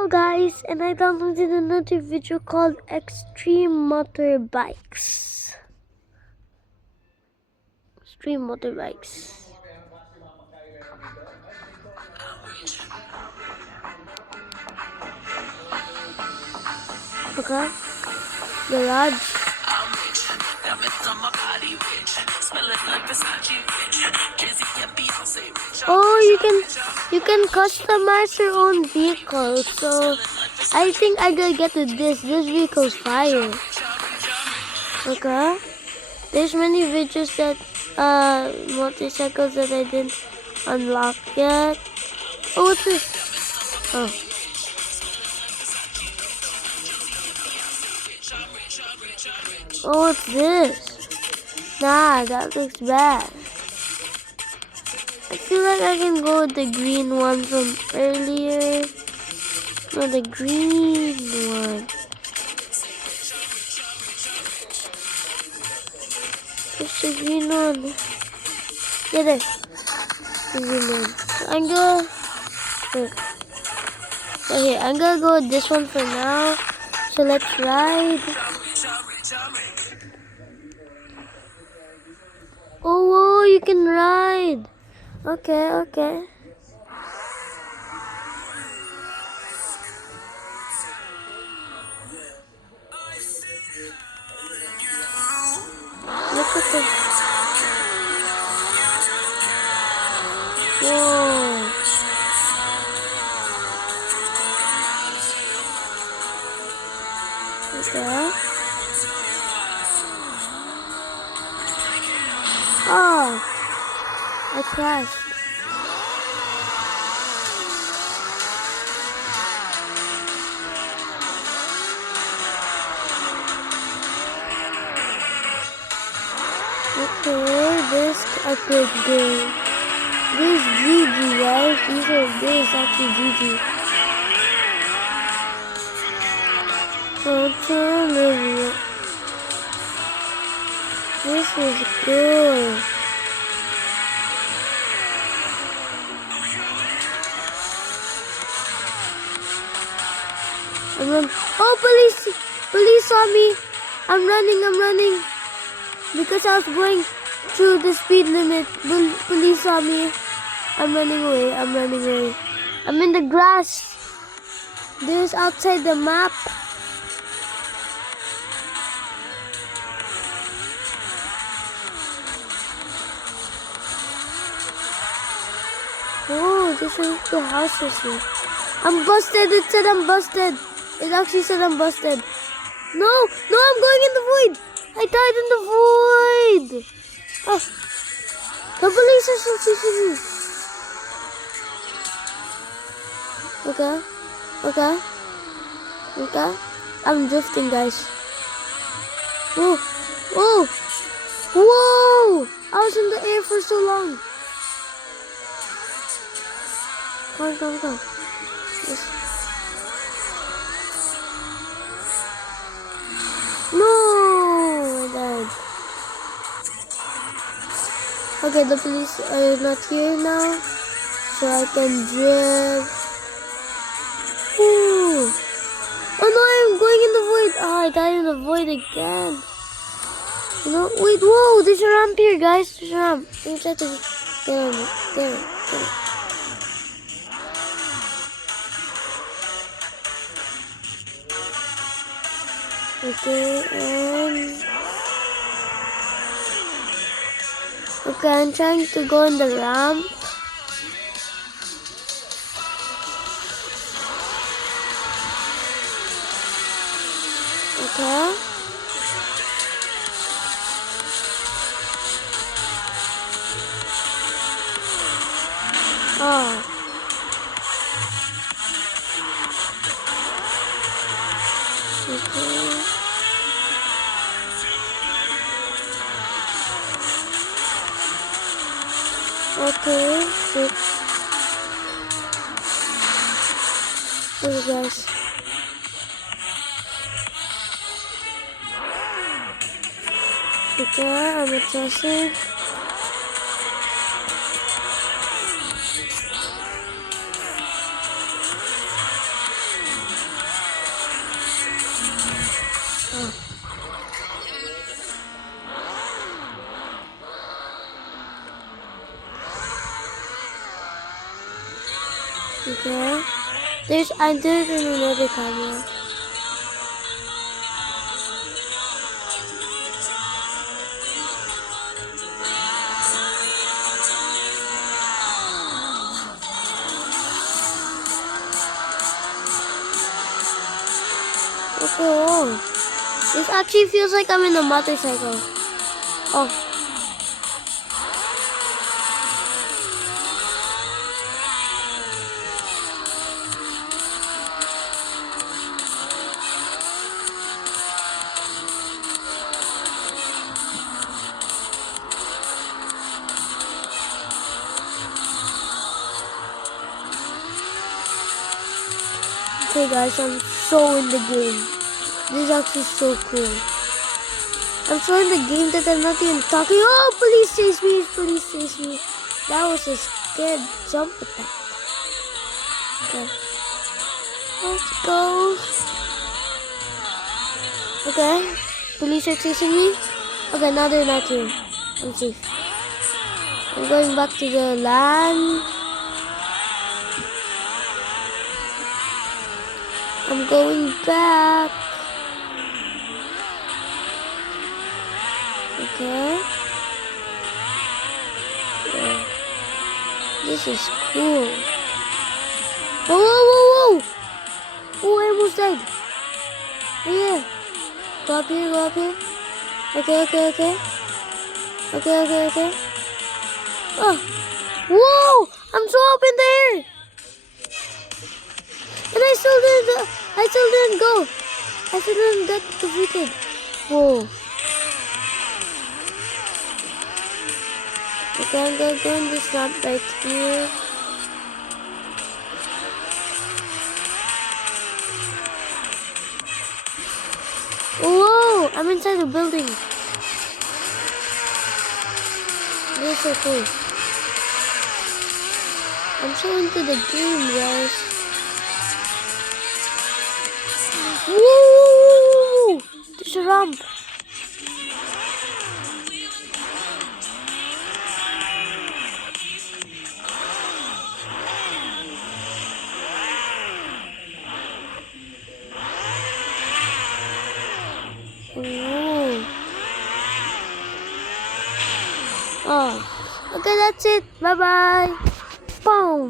Hello guys, and I downloaded another video called Extreme Motorbikes. Extreme Motorbikes. Okay, garage. Oh, you can customize your own vehicle. So I think I gotta get to this. This vehicle's fire. Okay. There's many videos that motorcycles that I didn't unlock yet. Oh, what's this? Oh. Oh, what's this? Nah, that looks bad. I feel like I can go with the green one from earlier. No, the green one. Where's the green one? Yeah, there. The green one. I'm gonna... Right here. I'm gonna go with this one for now. So let's ride. Oh, whoa, you can ride. Okay, okay. Look at this. Whoa. Okay. Oh, I crashed. Okay, this I could do. This GG, guys. This is actually GG. Olivia. This is good. Oh, police! Police saw me. I'm running. Because I was going through the speed limit. Police saw me. I'm running away. I'm in the grass. This is outside the map. Oh, this is the houses here. I'm busted. It said I'm busted. It actually said I'm busted. No, I'm going in the void. I died in the void. Oh, the police are still chasing me. Okay. I'm drifting, guys. Whoa. I was in the air for so long. Come on. Yes. No, I died. Okay, the police are not here now, so I can drift. Ooh. Oh no, I'm going in the void. Oh, I died in the void again. Wait, whoa, there's a ramp here, guys. There's a ramp. Let me try to get on it. Get it. Okay, I'm trying to go in the ramp. Okay. Oh. Okay, good. Okay, guys. Okay, I'm adjusting. I did it in another camera. Oh, this actually feels like I'm in a motorcycle. Oh. Okay guys, I'm so in the game. This is actually so cool. I'm so in the game that I'm not even talking. Oh, police chase me! Police chase me! That was a scared jump attack. Okay. Let's go. Okay. Police are chasing me. Okay, now they're not here. I'm safe. I'm going back to the land. I'm going back. Okay. Yeah. This is cool. Whoa, whoa, whoa, whoa! Oh, I almost died. Oh, yeah. Go up here, go up here. Okay, okay, okay. Okay, okay, okay. Oh. Whoa! I'm so up in the air! And I still didn't go. I still didn't get defeated. Whoa. Okay, I'm gonna go in this ramp right here. Whoa! I'm inside the building. This is so cool. I'm so into the game, guys. Woo! There's a ramp. Whoa. Oh. Okay, that's it. Bye-bye. Boom.